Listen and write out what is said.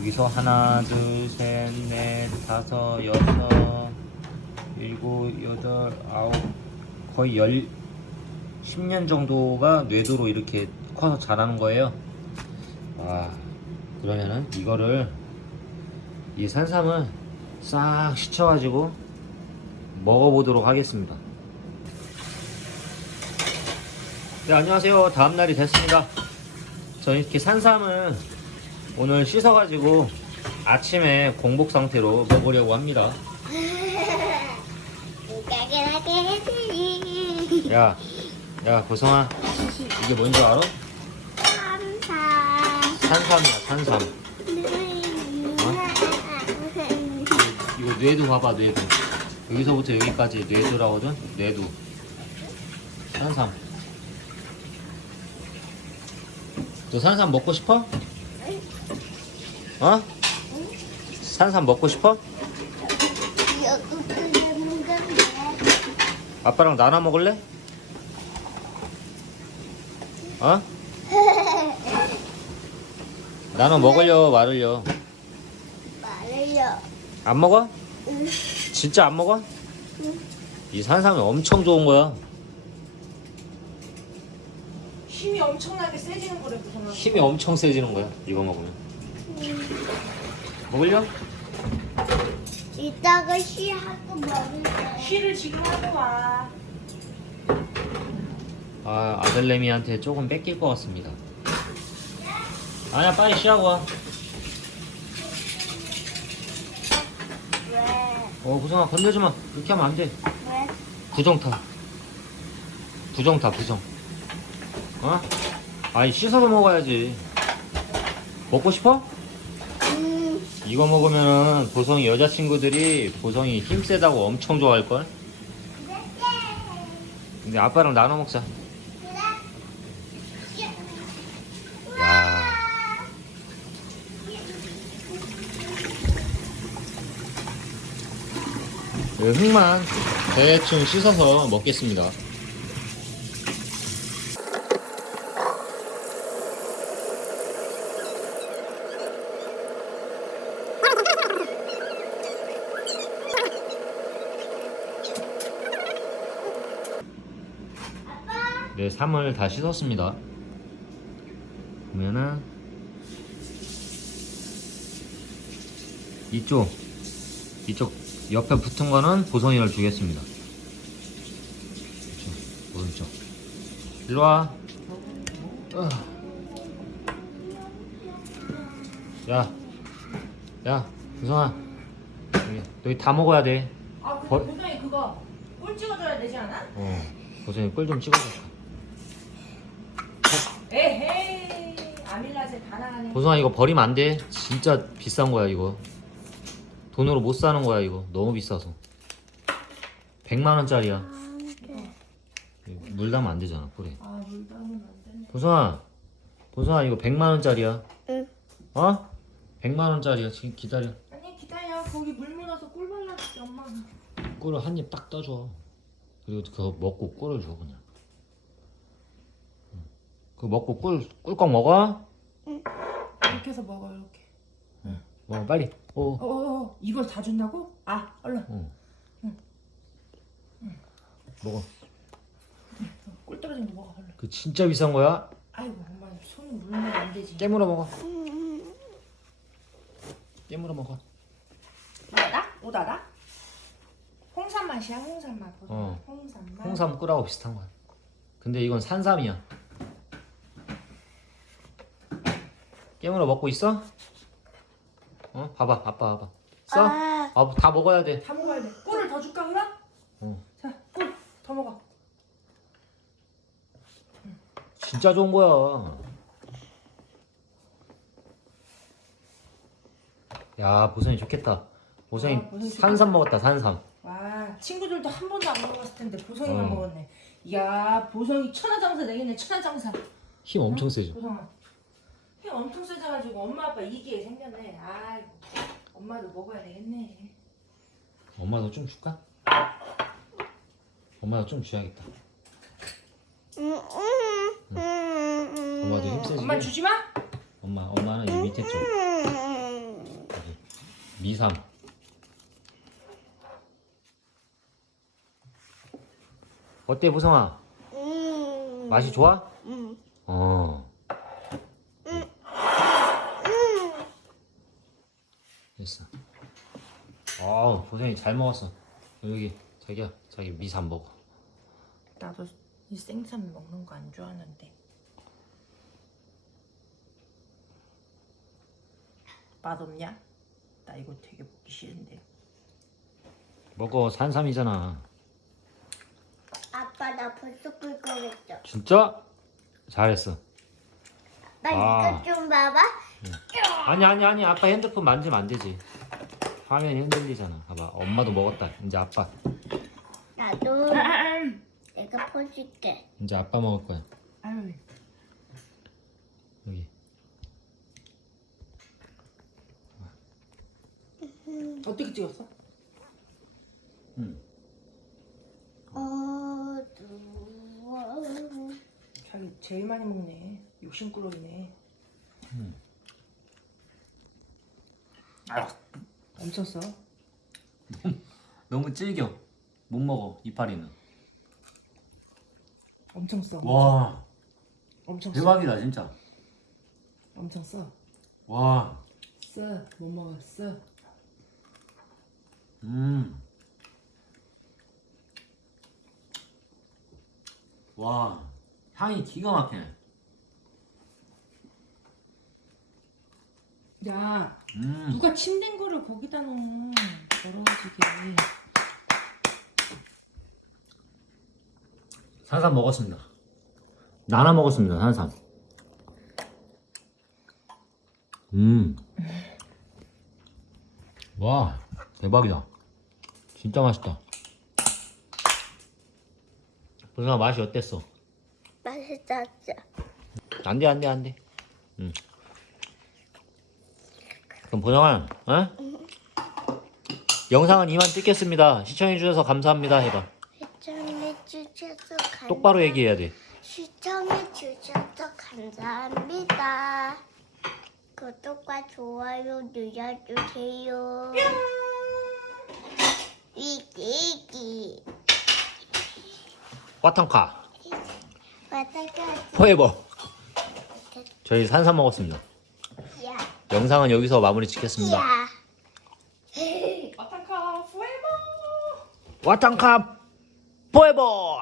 여기서 하나, 둘, 셋, 넷, 다섯, 여섯, 일곱, 여덟, 아홉, 거의 열, 10년 정도가 뇌도로 이렇게 커서 자라는 거예요. 아, 그러면은 이거를 이 산삼을 싹 씻어가지고 먹어보도록 하겠습니다. 네, 안녕하세요. 다음 날이 됐습니다. 저 이렇게 산삼을 오늘 씻어가지고 아침에 공복 상태로 먹으려고 합니다. 깨끗하게. 야, 야, 고성아, 이게 뭔지 알아? 감사. 산삼이야, 산삼. 이거 뇌도 봐봐, 뇌도. 여기서부터 여기까지 뇌도라거든? 뇌도. 산삼. 너 산삼 먹고 싶어? 어? 산삼 먹고 싶어? 아빠랑 나눠 먹을래? 어? 나눠 먹을려 말을요 말을요. 안 먹어? 응. 진짜 안 먹어? 응. 이 산삼이 엄청 좋은 거야 힘이 엄청나게 세지는 거래 무슨 힘이 엄청 세지는 거야 이거 먹으면 먹을려? 이따가 쉬하고 먹을 거야. 쉬를 지금 하고 와. 아 아들내미한테 조금 뺏길 것 같습니다 아니야 빨리 쉬하고 와 왜? 어, 구성아 건들지 마. 그렇게 하면 안 돼. 왜? 부정타. 부정타, 부정. 어? 아니, 씻어서 먹어야지. 먹고 싶어? 음, 이거 먹으면은 보성이 여자친구들이 보성이 힘 세다고 엄청 좋아할걸? 근데 아빠랑 나눠 먹자. 야. 흙만 대충 씻어서 먹겠습니다. 네, 3을 다 씻었습니다. 그러면은 이쪽 이쪽 옆에 붙은 거는 보성이를 주겠습니다. 이쪽, 오른쪽. 일로 와. 어. 야, 야, 보성아, 여기, 너희 다 먹어야 돼. 아 근데 버- 보성이 그거 꿀 찍어줘야 되지 않아? 어, 보성이 꿀 좀 찍어줘. 에헤이 보성아 이거 버리면 안 돼. 진짜 비싼 거야 이거. 돈으로 못 사는 거야 이거. 너무 비싸서. 100만 원짜리야. 물 담으면 안 되잖아 꿀에. 아물 담으면 안 되네. 보성아, 보성아 이거 100만 원짜리야. 응. 어? 100만 원짜리야. 지금 기다려. 아니 기다려 거기 물 묻어서 꿀 발라줄게 엄마가. 꿀을 한 입 딱 떠줘. 그리고 그거 먹고 꿀을 줘 그냥. 응. 그거 먹고 꿀 꿀꺽 먹어. 이렇게 해서 먹어 이렇게. 먹어 빨리. 오. 어어 이걸 다 준다고? 아 얼른 어. 먹어. 꿀 떨어진 거 먹어 얼른. 그 진짜 비싼 거야. 아이고 엄마 손이 물면 안 되지. 깨물어 먹어. 깨물어 먹어. 오다다? 오다다? 홍삼 맛이야 홍삼 맛. 어. 홍삼 맛. 홍삼 꿀하고 비슷한 거야. 근데 이건 산삼이야. 깨물어 먹고 있어? 어? 봐봐, 아빠 봐봐. 써? 아. 아, 다 먹어야 돼. 다 먹어야 돼. 꿀을 더 줄까 그럼? 어. 자, 꿀 더 먹어. 진짜 좋은 거야. 야, 보선이 좋겠다. 보선이 아, 보선이 산삼 먹었다, 산삼. 와, 친구들도 한 번도 안 먹어봤을 텐데 보성이만 어. 먹었네. 야, 보성이 천하장사 되겠네. 천하장사. 힘 엄청 세죠. 보성아. 힘 엄청 세져가지고 엄마 아빠 이기에 생겼네. 아이고, 엄마도 먹어야 되겠네. 엄마도 좀 줄까? 엄마도 좀 줘야겠다. 음, 음, 음, 엄마도 힘 세지. 엄마 주지 마. 엄마, 엄마는 이 밑에 쪽. 음. 미삼. 어때 보성아? 음. 맛이 좋아? 음. 어. 됐어. 어, 보성이 잘 먹었어. 여기 자기야, 자기 미삼 먹어. 나도 이 생선 먹는 거 안 좋아하는데. 맛없냐? 나 이거 되게 먹기 싫은데. 먹어, 산삼이잖아. 아빠 나 벌써 꿀 거겠어. 진짜? 잘했어. 나 아. 이거 좀 봐봐. 아니 아니 아니 아빠 핸드폰 만지면 안 되지. 화면이 흔들리잖아. 봐봐, 엄마도 먹었다. 이제 아빠. 나도 내가 퍼줄게. 이제 아빠 먹을 거야. 아유, 여기. 어떻게 찍었어? 응. 어두워. 자기 제일 많이 먹네. 욕심꾸러기네. 아, 엄청 써. 너무 질겨. 못 먹어 이파리는. 엄청 써. 와, 엄청 써. 대박이다 진짜. 엄청 써. 와, 써. 못 먹어. 써. 음. 와, 향이 기가 막히네. 야, 음. 누가 침된 거를 거기다 놓어. 더러워지게. 산삼 먹었습니다. 나나 먹었습니다. 산삼. 음. 와, 대박이다. 진짜 맛있다. 보성아 맛이 어땠어? 맛있었어. 안돼 안돼 안돼. 응. 그럼 보성아, 어? 영상은 이만 찍겠습니다. 시청해 주셔서 감사합니다. 해봐. 시청해 주셔서 감. 똑바로 얘기해야 돼. 시청해 주셔서 감사합니다. 구독과 좋아요 눌러주세요. 위기기 화탕카 왔다까지 포에버. 저희 산삼 먹었습니다. 야 영상은 여기서 마무리 짓겠습니다. 야. 아타카 포에버. 와탕카 포에버.